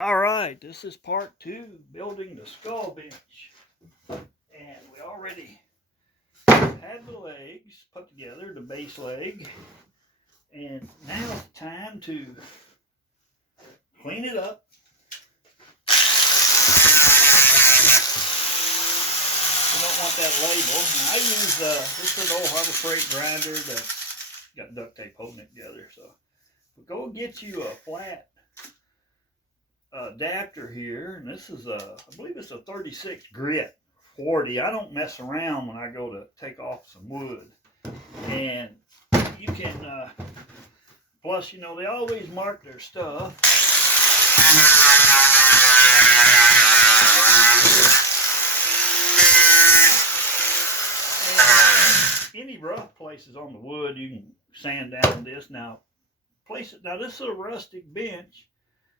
All right, this is part 2, building the skull bench. And we already had the legs put together, the base leg. And now it's time to clean it up. You don't want that label. Now, I use, this is an old Harbor Freight grinder that's got duct tape holding it together. So we'll go get you a flat adapter here, and this is I believe it's a 36 grit 40. I don't mess around when I go to take off some wood, and you can plus, you know, they always mark their stuff. And any rough places on the wood, you can sand down this. Now this is a rustic bench,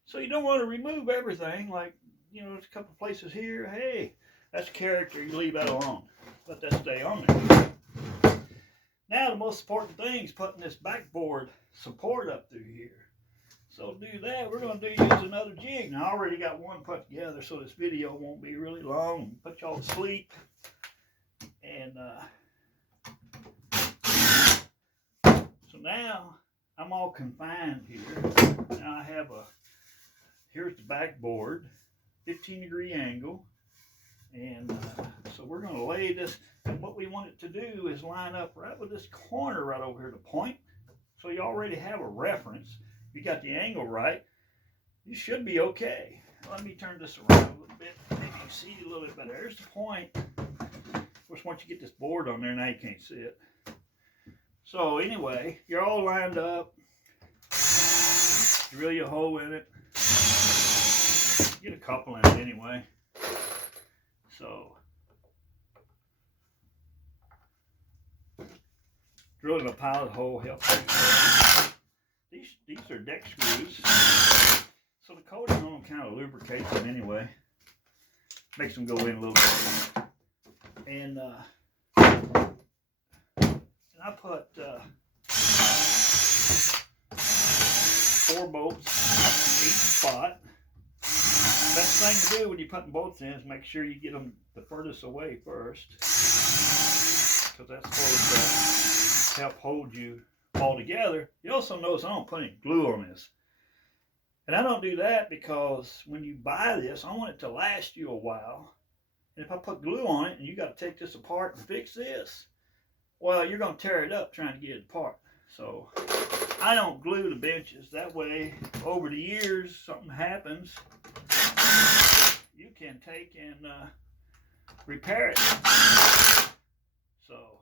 so you don't want to remove everything. Like, you know, there's a couple places here. Hey, that's character. You leave that alone. Let that stay on there. Now the most important thing is putting this backboard support up through here. So to do that, we're going to use another jig. Now I already got one put together, so this video won't be really long. Put y'all to sleep. And so now I'm all confined here. Now I have here's the backboard, 15-degree angle, and so we're going to lay this, and what we want it to do is line up right with this corner right over here, the point, so you already have a reference. If you got the angle right, you should be okay. Let me turn this around a little bit, maybe you can see a little bit better. There's the point. Of course, once you get this board on there, now you can't see it. So anyway, you're all lined up. Drill your hole in it. Get a couple in it anyway. So drilling a pilot hole helps. These are deck screws. So the coating on them kind of lubricates them anyway. Makes them go in a little bit. And I put 4 bolts in each spot. Best thing to do when you're putting bolts in is make sure you get them the furthest away first, because that's supposed to help hold you all together. You also notice I don't put any glue on this. And I don't do that because when you buy this, I want it to last you a while. And if I put glue on it and you got to take this apart and fix this, well, you're going to tear it up trying to get it apart. So I don't glue the benches. That way, over the years, something happens, you can take and repair it. So,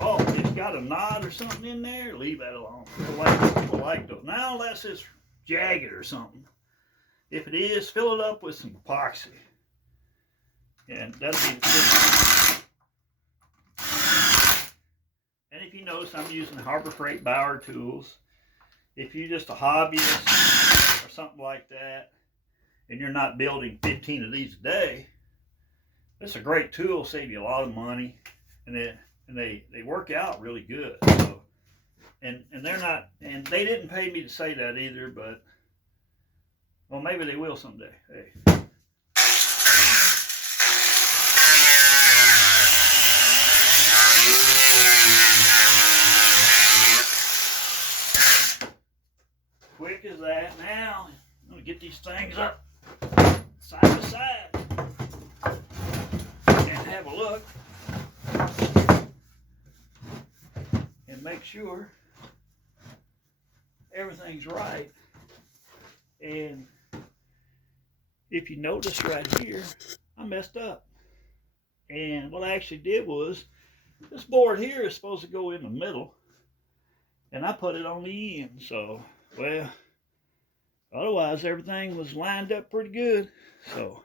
oh, it's got a knot or something in there, leave that alone. People like those. Now, unless it's jagged or something. If it is, fill it up with some epoxy. And that'll be the trick. And if you notice, I'm using Harbor Freight Bauer tools. If you're just a hobbyist or something like that, and you're not building 15 of these a day, it's a great tool, save you a lot of money, and they work out really good. So, and they're not, and they didn't pay me to say that either, but well, maybe they will someday. Hey. Quick as that. Now I'm going to get these things up side by side and have a look and make sure everything's right. And if you notice right here, I messed up. And what I actually did was, this board here is supposed to go in the middle, and I put it on the end. So, well, otherwise everything was lined up pretty good. So